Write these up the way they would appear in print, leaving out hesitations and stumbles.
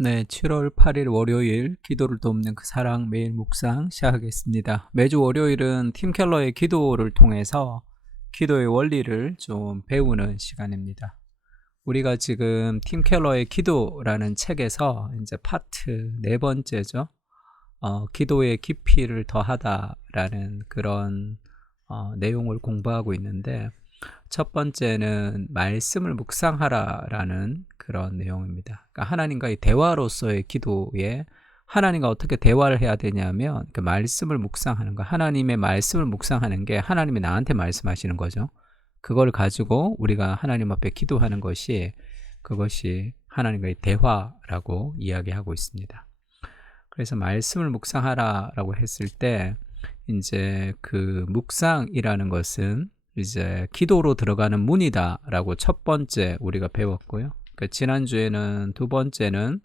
네, 7월 8일 월요일 기도를 돕는 그 사랑 매일 묵상 시작하겠습니다. 매주 월요일은 팀 켈러의 기도를 통해서 기도의 원리를 좀 배우는 시간입니다. 우리가 지금 팀 켈러의 기도라는 책에서 이제 파트 네 번째죠. 기도의 깊이를 더하다라는 그런 내용을 공부하고 있는데, 첫 번째는 말씀을 묵상하라라는 그런 내용입니다. 그러니까 하나님과의 대화로서의 기도에 하나님과 어떻게 대화를 해야 되냐면 그 말씀을 묵상하는 거, 하나님의 말씀을 묵상하는 게 하나님이 나한테 말씀하시는 거죠. 그걸 가지고 우리가 하나님 앞에 기도하는 것이, 그것이 하나님과의 대화라고 이야기하고 있습니다. 그래서 말씀을 묵상하라라고 했을 때 이제 그 묵상이라는 것은 이제 기도로 들어가는 문이다 라고 첫 번째 우리가 배웠고요. 지난주에는 두 번째는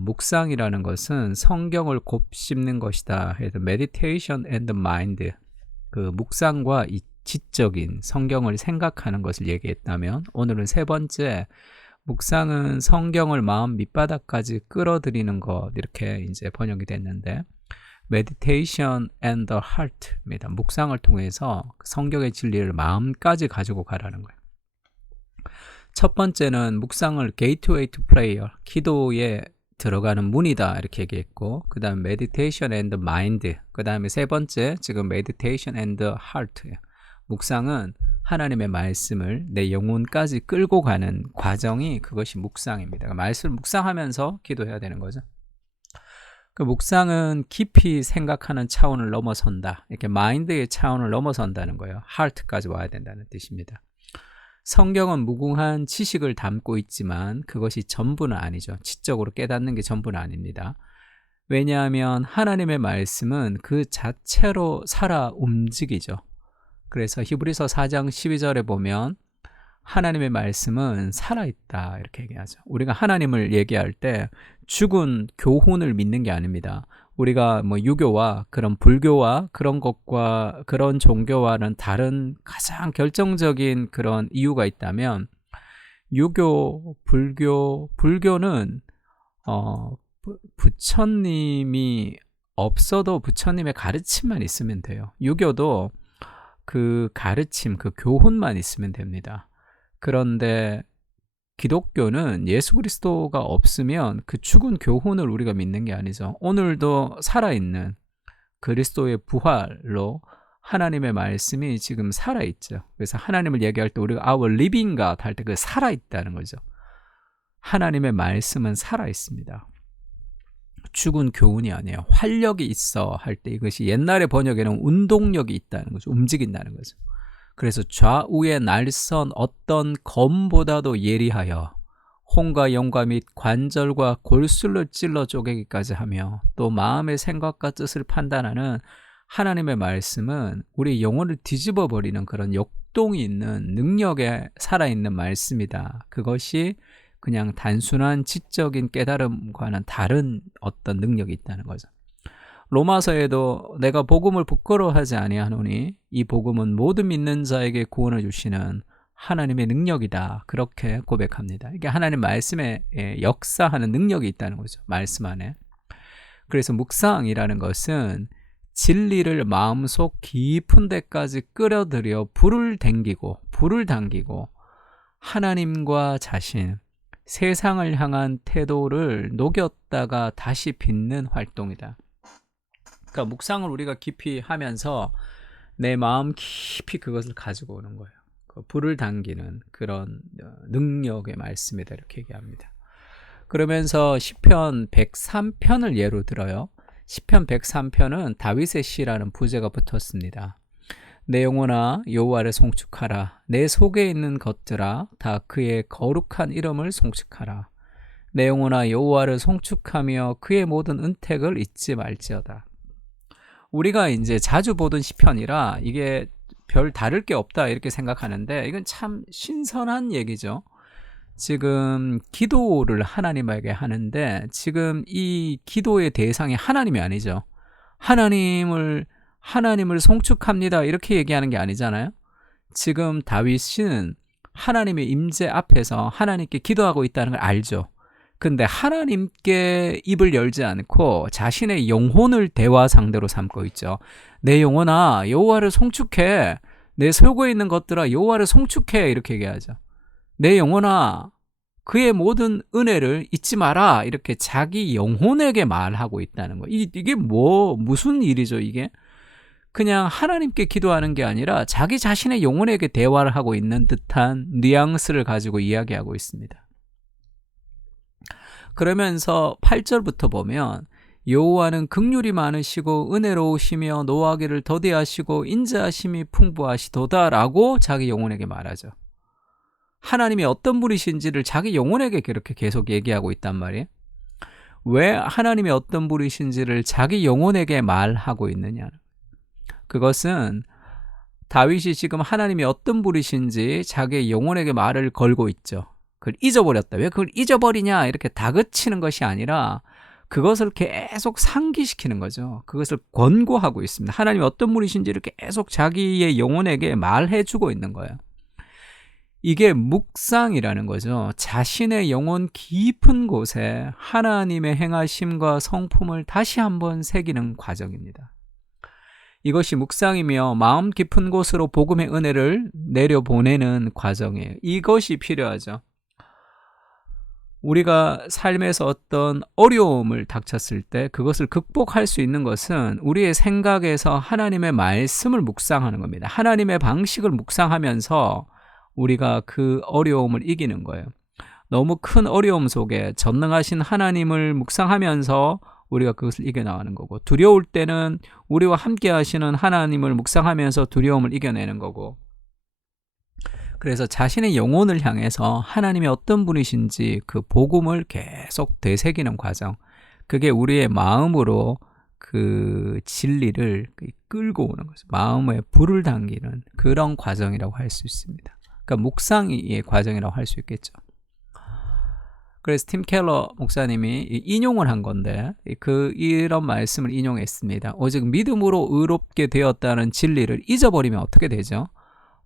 묵상이라는 것은 성경을 곱씹는 것이다 해서 meditation and mind, 그 묵상과 이 지적인 성경을 생각하는 것을 얘기했다면, 오늘은 세 번째 묵상은 성경을 마음 밑바닥까지 끌어들이는 것, 이렇게 이제 번역이 됐는데, Meditation and the Heart입니다. 묵상을 통해서 성경의 진리를 마음까지 가지고 가라는 거예요. 첫 번째는 묵상을 Gateway to Prayer, 기도에 들어가는 문이다 이렇게 얘기했고, 그 다음에 Meditation and the Mind, 그 다음에 세 번째 지금 Meditation and the Heart, 묵상은 하나님의 말씀을 내 영혼까지 끌고 가는 과정이, 그것이 묵상입니다. 말씀을 묵상하면서 기도해야 되는 거죠. 그 묵상은 깊이 생각하는 차원을 넘어선다, 이렇게 마인드의 차원을 넘어선다는 거예요. 하트까지 와야 된다는 뜻입니다. 성경은 무궁한 지식을 담고 있지만 그것이 전부는 아니죠. 지적으로 깨닫는 게 전부는 아닙니다. 왜냐하면 하나님의 말씀은 그 자체로 살아 움직이죠. 그래서 히브리서 4장 12절에 보면 하나님의 말씀은 살아있다 이렇게 얘기하죠. 우리가 하나님을 얘기할 때 죽은 교훈을 믿는 게 아닙니다. 우리가 뭐 유교와 그런 불교와 그런 것과 그런 종교와는 다른 가장 결정적인 그런 이유가 있다면, 유교, 불교는 부처님이 없어도 부처님의 가르침만 있으면 돼요. 유교도 그 가르침, 그 교훈만 있으면 됩니다. 그런데 기독교는 예수 그리스도가 없으면 그 죽은 교훈을 우리가 믿는 게 아니죠. 오늘도 살아있는 그리스도의 부활로 하나님의 말씀이 지금 살아있죠. 그래서 하나님을 얘기할 때 우리가 our living God 할 때 그 살아있다는 거죠. 하나님의 말씀은 살아있습니다. 죽은 교훈이 아니에요. 활력이 있어 할 때 이것이 옛날의 번역에는 운동력이 있다는 거죠. 움직인다는 거죠. 그래서 좌우의 날선 어떤 검보다도 예리하여 혼과 영과 및 관절과 골수를 찔러 쪼개기까지 하며 또 마음의 생각과 뜻을 판단하는 하나님의 말씀은 우리 영혼을 뒤집어 버리는 그런 역동이 있는 능력에 살아있는 말씀이다. 그것이 그냥 단순한 지적인 깨달음과는 다른 어떤 능력이 있다는 거죠. 로마서에도 내가 복음을 부끄러워하지 아니하노니 이 복음은 모든 믿는 자에게 구원을 주시는 하나님의 능력이다, 그렇게 고백합니다. 이게 하나님 말씀에 역사하는 능력이 있다는 거죠. 말씀 안에. 그래서 묵상이라는 것은 진리를 마음속 깊은 데까지 끌어들여 불을 당기고 하나님과 자신, 세상을 향한 태도를 녹였다가 다시 빚는 활동이다. 그러니까 묵상을 우리가 깊이 하면서 내 마음 깊이 그것을 가지고 오는 거예요. 그 불을 당기는 그런 능력의 말씀이다 이렇게 얘기합니다. 그러면서 시편 103편을 예로 들어요. 시편 103편은 다윗의 시라는 부제가 붙었습니다. 내 영혼아 여호와를 송축하라. 내 속에 있는 것들아 다 그의 거룩한 이름을 송축하라. 내 영혼아 여호와를 송축하며 그의 모든 은택을 잊지 말지어다. 우리가 이제 자주 보던 시편이라 이게 별 다를 게 없다 이렇게 생각하는데, 이건 참 신선한 얘기죠. 지금 기도를 하나님에게 하는데 지금 이 기도의 대상이 하나님이 아니죠. 하나님을 송축합니다 이렇게 얘기하는 게 아니잖아요. 지금 다윗은 하나님의 임재 앞에서 하나님께 기도하고 있다는 걸 알죠. 근데 하나님께 입을 열지 않고 자신의 영혼을 대화 상대로 삼고 있죠. 내 영혼아 여호와를 송축해. 내 속에 있는 것들아 여호와를 송축해. 이렇게 얘기하죠. 내 영혼아 그의 모든 은혜를 잊지 마라. 이렇게 자기 영혼에게 말하고 있다는 거예요. 이게 무슨 일이죠 이게? 그냥 하나님께 기도하는 게 아니라 자기 자신의 영혼에게 대화를 하고 있는 듯한 뉘앙스를 가지고 이야기하고 있습니다. 그러면서 8절부터 보면 여호와는 긍휼이 많으시고 은혜로우시며 노하기를 더디하시고 인자하심이 풍부하시도다 라고 자기 영혼에게 말하죠. 하나님이 어떤 분이신지를 자기 영혼에게 그렇게 계속 얘기하고 있단 말이에요. 왜 하나님이 어떤 분이신지를 자기 영혼에게 말하고 있느냐. 그것은 다윗이 지금 하나님이 어떤 분이신지 자기 영혼에게 말을 걸고 있죠. 그걸 잊어버렸다. 왜 그걸 잊어버리냐 이렇게 다그치는 것이 아니라 그것을 계속 상기시키는 거죠. 그것을 권고하고 있습니다. 하나님이 어떤 분이신지를 계속 자기의 영혼에게 말해주고 있는 거예요. 이게 묵상이라는 거죠. 자신의 영혼 깊은 곳에 하나님의 행하심과 성품을 다시 한번 새기는 과정입니다. 이것이 묵상이며 마음 깊은 곳으로 복음의 은혜를 내려보내는 과정이에요. 이것이 필요하죠. 우리가 삶에서 어떤 어려움을 닥쳤을 때 그것을 극복할 수 있는 것은 우리의 생각에서 하나님의 말씀을 묵상하는 겁니다. 하나님의 방식을 묵상하면서 우리가 그 어려움을 이기는 거예요. 너무 큰 어려움 속에 전능하신 하나님을 묵상하면서 우리가 그것을 이겨나가는 거고, 두려울 때는 우리와 함께 하시는 하나님을 묵상하면서 두려움을 이겨내는 거고, 그래서 자신의 영혼을 향해서 하나님이 어떤 분이신지 그 복음을 계속 되새기는 과정, 그게 우리의 마음으로 그 진리를 끌고 오는 거죠. 마음에 불을 당기는 그런 과정이라고 할 수 있습니다. 그러니까 묵상의 과정이라고 할 수 있겠죠. 그래서 팀 켈러 목사님이 인용을 한 건데 이런 말씀을 인용했습니다. 오직 믿음으로 의롭게 되었다는 진리를 잊어버리면 어떻게 되죠?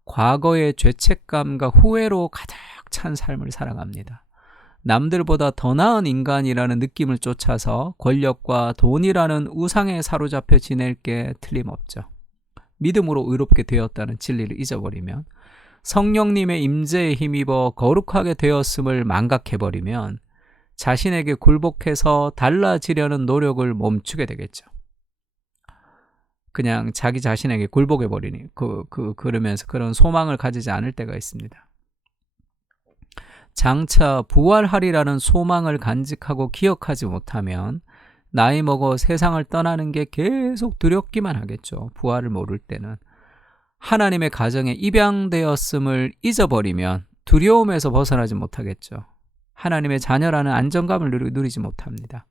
과거의 죄책감과 후회로 가득 찬 삶을 살아갑니다. 남들보다 더 나은 인간이라는 느낌을 쫓아서 권력과 돈이라는 우상에 사로잡혀 지낼 게 틀림없죠. 믿음으로 의롭게 되었다는 진리를 잊어버리면, 성령님의 임재에 힘입어 거룩하게 되었음을 망각해버리면 자신에게 굴복해서 달라지려는 노력을 멈추게 되겠죠. 그냥 자기 자신에게 굴복해버리니 그러면서 그런 소망을 가지지 않을 때가 있습니다. 장차 부활하리라는 소망을 간직하고 기억하지 못하면 나이 먹어 세상을 떠나는 게 계속 두렵기만 하겠죠. 부활을 모를 때는. 하나님의 가정에 입양되었음을 잊어버리면 두려움에서 벗어나지 못하겠죠. 하나님의 자녀라는 안정감을 누리지 못합니다.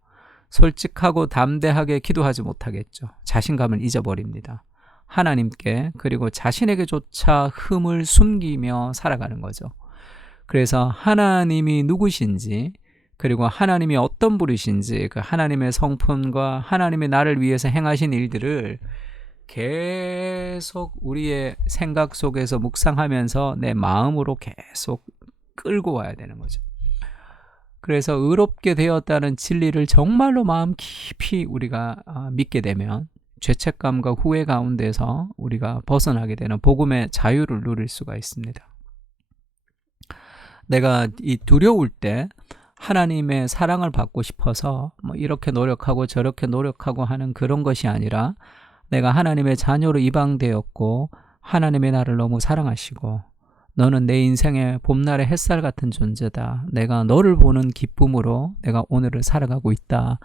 솔직하고 담대하게 기도하지 못하겠죠. 자신감을 잊어버립니다. 하나님께 그리고 자신에게조차 흠을 숨기며 살아가는 거죠. 그래서 하나님이 누구신지, 그리고 하나님이 어떤 분이신지, 그 하나님의 성품과 하나님의 나를 위해서 행하신 일들을 계속 우리의 생각 속에서 묵상하면서 내 마음으로 계속 끌고 와야 되는 거죠. 그래서 의롭게 되었다는 진리를 정말로 마음 깊이 우리가 믿게 되면 죄책감과 후회 가운데서 우리가 벗어나게 되는 복음의 자유를 누릴 수가 있습니다. 내가 이 두려울 때 하나님의 사랑을 받고 싶어서 뭐 이렇게 노력하고 저렇게 노력하고 하는 그런 것이 아니라, 내가 하나님의 자녀로 입양되었고 하나님의 나를 너무 사랑하시고 너는 내 인생의 봄날의 햇살 같은 존재다. 내가 너를 보는 기쁨으로 내가 오늘을 살아가고 있다.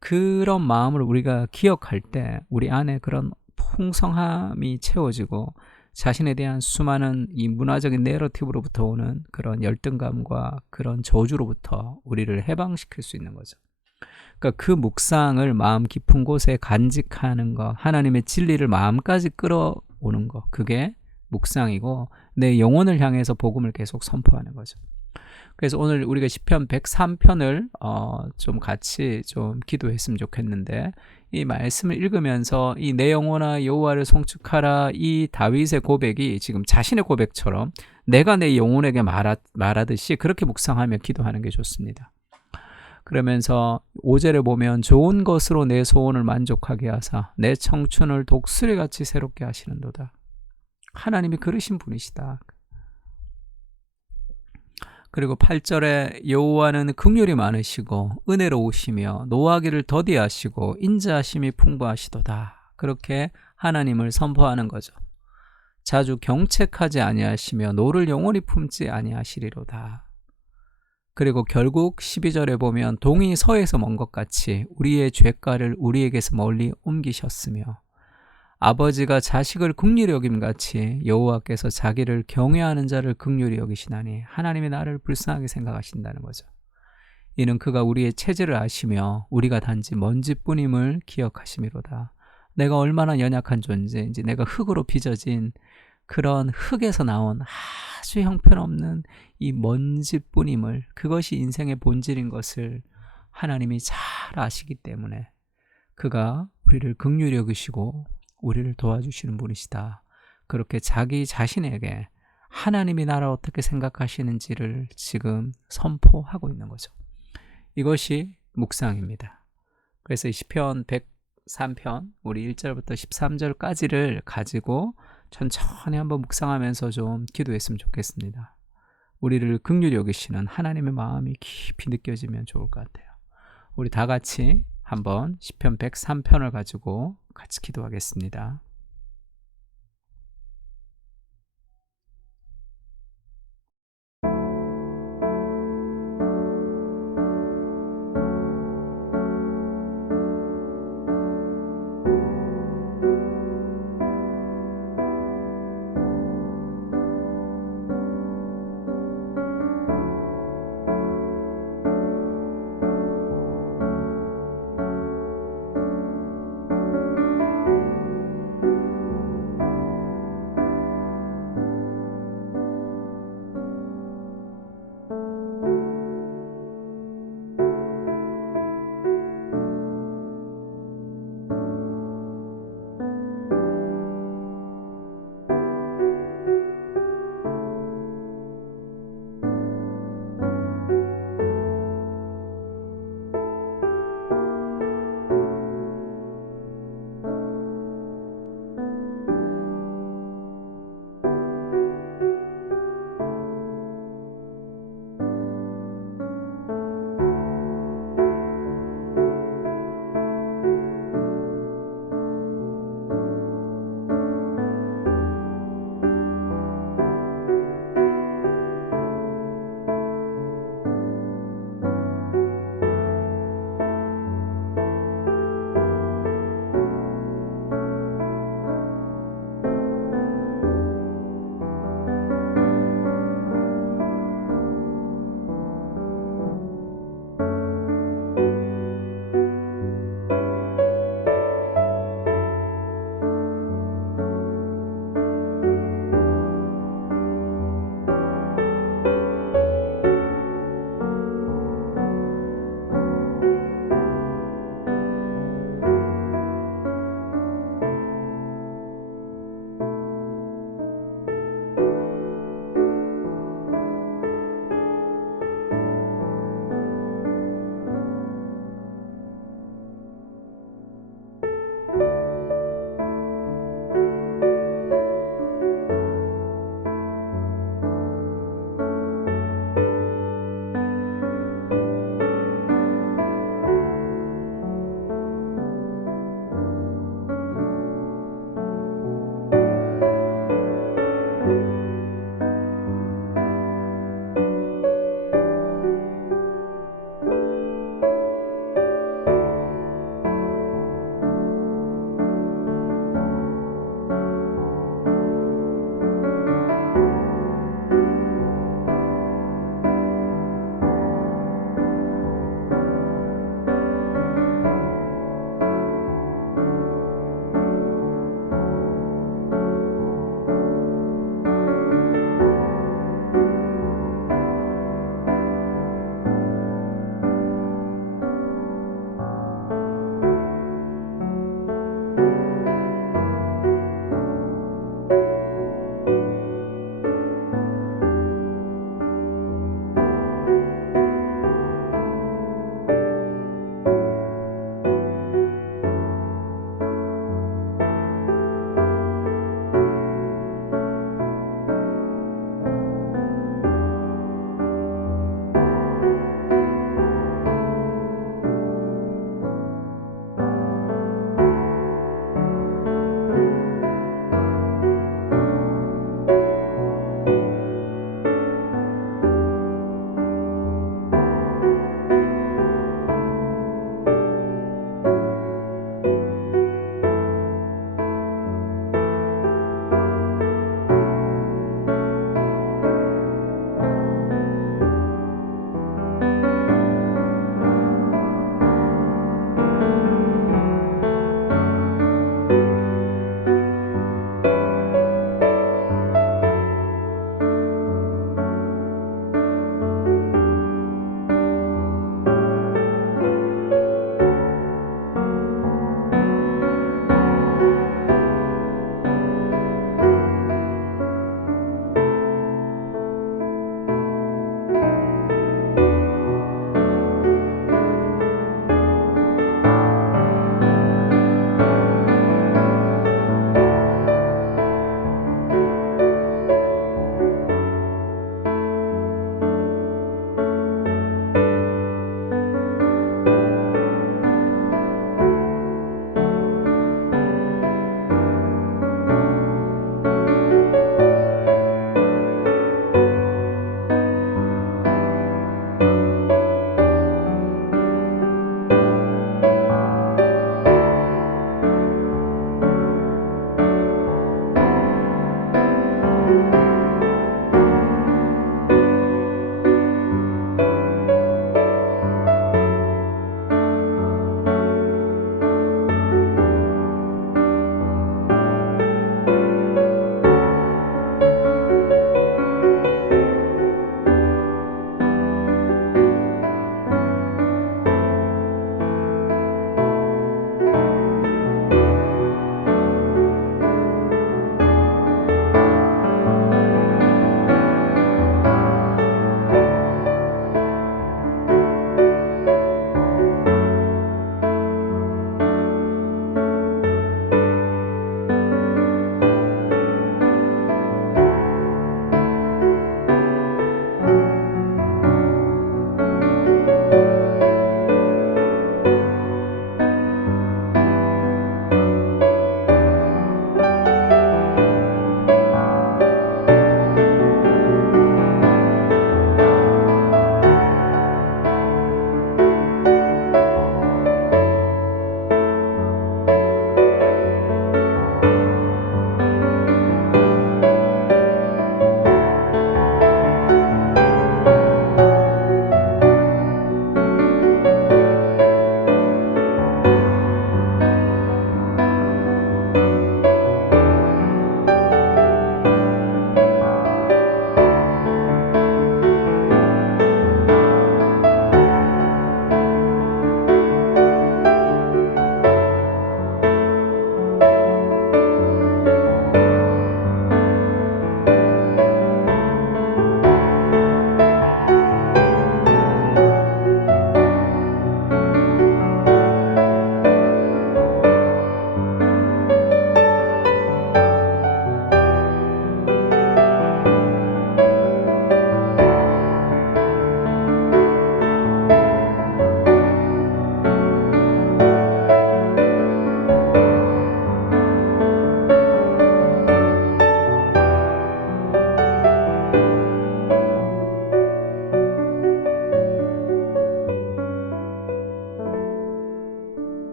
그런 마음을 우리가 기억할 때 우리 안에 그런 풍성함이 채워지고 자신에 대한 수많은 이 문화적인 내러티브로부터 오는 그런 열등감과 그런 저주로부터 우리를 해방시킬 수 있는 거죠. 그러니까 그 묵상을 마음 깊은 곳에 간직하는 것, 하나님의 진리를 마음까지 끌어오는 것, 그게 묵상이고 내 영혼을 향해서 복음을 계속 선포하는 거죠. 그래서 오늘 우리가 시편 103편을 좀 같이 좀 기도했으면 좋겠는데, 이 말씀을 읽으면서 이 내 영혼아 여호와를 송축하라, 이 다윗의 고백이 지금 자신의 고백처럼 내가 내 영혼에게 말하듯이 그렇게 묵상하며 기도하는 게 좋습니다. 그러면서 5절에 보면 좋은 것으로 내 소원을 만족하게 하사 내 청춘을 독수리같이 새롭게 하시는도다. 하나님이 그러신 분이시다. 그리고 8절에 여호와는 긍휼이 많으시고 은혜로우시며 노하기를 더디하시고 인자하심이 풍부하시도다. 그렇게 하나님을 선포하는 거죠. 자주 경책하지 아니하시며 노를 영원히 품지 아니하시리로다. 그리고 결국 12절에 보면 동이 서에서 먼 것 같이 우리의 죄가를 우리에게서 멀리 옮기셨으며 아버지가 자식을 긍휼히 여김같이 여호와께서 자기를 경외하는 자를 긍휼히 여기시나니 하나님이 나를 불쌍하게 생각하신다는 거죠. 이는 그가 우리의 체질을 아시며 우리가 단지 먼지뿐임을 기억하심이로다. 내가 얼마나 연약한 존재인지, 내가 흙으로 빚어진 그런 흙에서 나온 아주 형편없는 이 먼지뿐임을, 그것이 인생의 본질인 것을 하나님이 잘 아시기 때문에 그가 우리를 긍휼히 여기시고 우리를 도와주시는 분이시다. 그렇게 자기 자신에게 하나님이 나를 어떻게 생각하시는지를 지금 선포하고 있는 거죠. 이것이 묵상입니다. 그래서 이 시편 103편 우리 1절부터 13절까지를 가지고 천천히 한번 묵상하면서 좀 기도했으면 좋겠습니다. 우리를 긍휼히 여기시는 하나님의 마음이 깊이 느껴지면 좋을 것 같아요. 우리 다 같이 한번 시편 103편을 가지고 같이 기도하겠습니다.